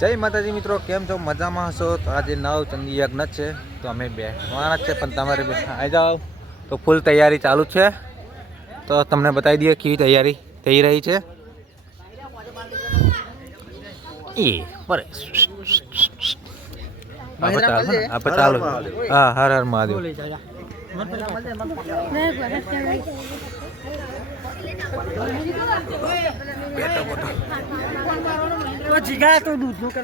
જય માતાજી મિત્રો, કેમ છો? મજામાં હશો? તો આજે નવ ચંડી યજ્ઞ છે, તો અમે બેસવાના જ છે, પણ તમારે આવી જાઓ. તો ફૂલ તૈયારી ચાલુ છે, તો તમને બતાવી દઈએ કેવી તૈયારી થઈ રહી છે. ચાલુ. હા, હર હર મહાદેવ. તો દૂધ નું કે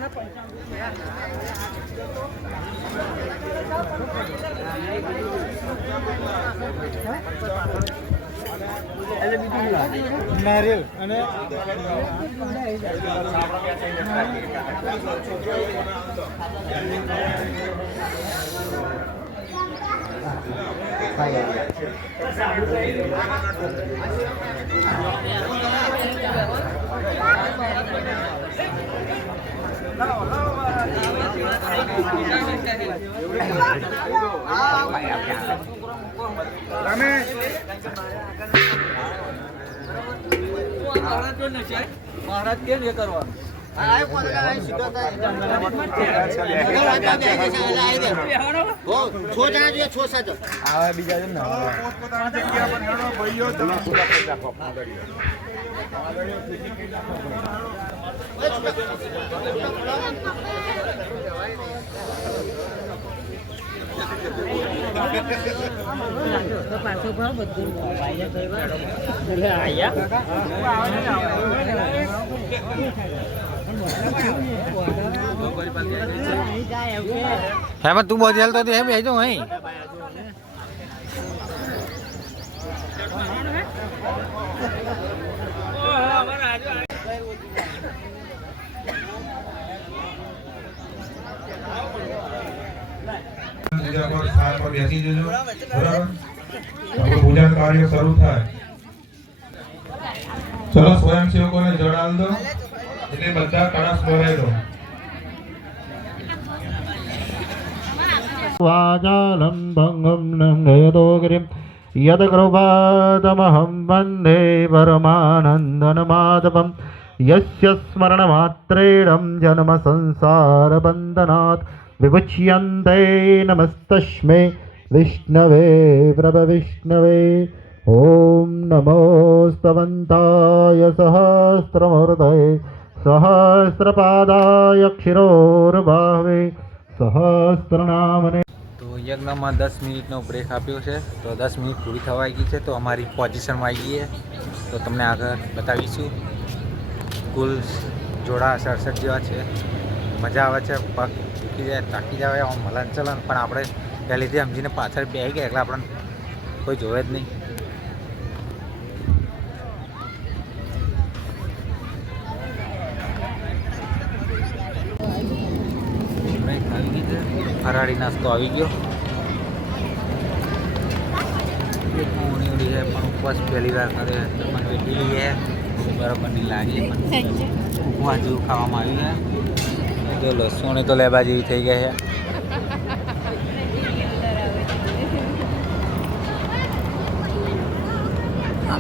મહારાજ કેમ એ કરવાનું? હેમંત તું બહુ જલતો હતી, એમ આવી જાઉં અહીં. પૂજા કાર્ય શરૂ થાય. ચલો સ્વયંસેવકોને જડાલ દો, એટલે બધા કળશ ભરાઈ દો. વાજાલમ ભંગમ નંગયતો ગિરિમ યદકૃપાતમહં વંદે પરમાનંદન માધવમ યસ્ય સ્મરણમાત્રેણ જન્મ સંસાર બંધનાत् વિમુચ્યન્તે. નમસ્તસ્મૈ વિષ્ણવે પ્રભવિષ્ણવે. ઓમ નમો સ્તવંતાય સહસ્રમૂર્તયે સહસ્રપાદાય ક્ષિરોર્બાહવે સહસ્રનામને. તો યજ્ઞમાં 10 મિનિટનો બ્રેક આપ્યો છે, તો 10 મિનિટ પૂરી થવા આવી છે, તો અમારી પોઝિશનમાં આવી ગઈ છે, તો તમને આગળ બતાવીશું. કુલ જોડા 67 જેવા છે. મજા આવે છે, પગ દુખી જાય, થાકી જાય, આમ હલન ચલન, પણ આપણે પહેલેથી સમજીને પાછળ બેસી ગયા એટલે આપણને કોઈ જોવે જ નહીં. આવી ગઈ છે, ફરાળી નાસ્તો આવી ગયો. પેટમાં ઊણી ઉડી છે, પણ ઉપવાસ પહેલી વાર કરે પણ વેઠી છે, બરાબર નહીં લાગી, પણ ઉપવાસ જેવું ખાવામાં આવ્યું છે. જો લસણ તો લેબા જેવી થઈ ગઈ છે.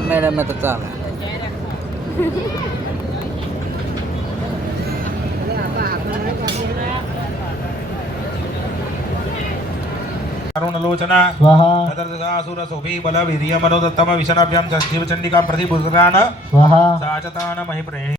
મેડમ તો ચાલે. लोचना सुरसोभी बल वीर्य मनोदत्तम विशनाभ्याम संजीव चंडिका प्रतिभूषण साचतान महि प्रेम